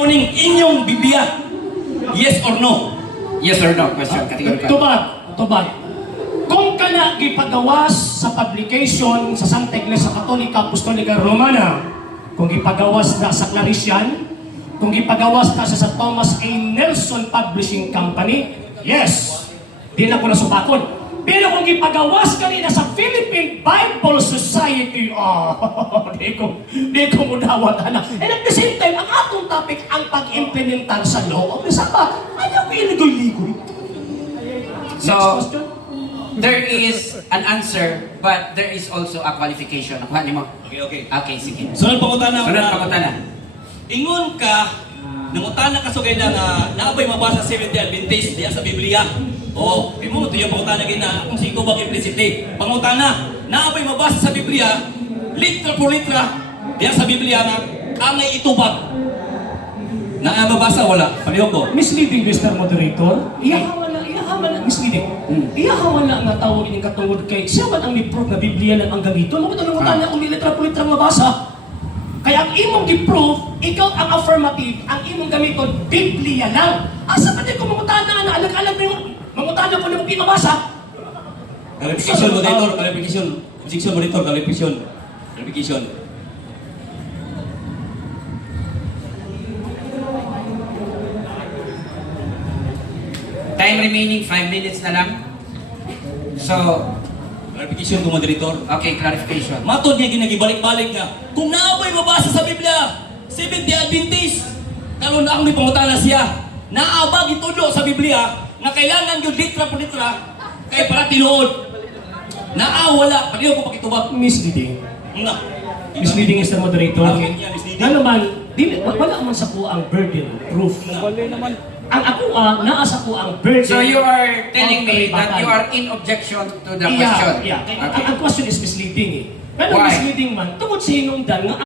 Kuning inyong Biblia. Yes or no? Yes or no question, categorical. Tubag. Kung kana gipagawas sa publication sa Santa Iglesia Katolika Apostolika Romana, kung gipagawas na sa Clarician, kung gipagawas na sa Thomas A. Nelson Publishing Company, yes, di na ko nasupakon. Pero kung gipagawas kanina sa Philippine Bible Society, di ko mudawat na. And at the same time, ang atong topic ang pag-implementar sa law of the Sabbath. Ano ko iligoy-ligoy? So, Next question. there is an answer, but there is also a qualification. Nakuha niyo mo? Okay. Okay, sige. Sunod pangutana. Sunod pangutana. Ingon ka, nangutana ka sugay na naabay mabasa 70 Adventist diya sa Biblia. Oo, imo mo yung pangutana gina kung siko ba implicitly. Pangutana, naabay mabasa sa Biblia, litra por litra diya sa Biblia na angay itubag. Na mabasa wala. Pareho ko. Misleading, Mr. Moderator. Iyahawan na, misleading. Iyahawan na nga tawag inyong katungod kay siya man ang ni-prove na Biblia lang ang gamito. Makutanong na kung litra po litra mabasa. Kaya ang imong gi-prove, ikaw ang affirmative, ang imong gamiton, Biblia lang. Asa pa din kung mangutana na alag-alag na yung mangutana po na mong mabasa. Clarification moderator, clarification. Objection moderator, clarification. Clarification. Time remaining, 5 minutes na lang. So, Clarification to moderator. okay, clarification. Matod niya ginagibalik-balik nga. Kung naabay mabasa sa Biblia, 70 Adventist, karon na ang may pangutana siya. Naabag itulo sa Biblia nga kailangan yung litra po litra kay para tinuod. Naawala, paliw ko pakitubag. Misleading. Nga. Misleading, Mr. Moderator. Bakit niya misleading? Ano man, wala man sa po ang burden proof. Ang ako naasa ko ang burden. So you are telling me of that you karibatan. are in objection to the question? Yeah. Okay. Ang question is misleading eh. Pero Why? misleading man, tungkol sa hinungdan nga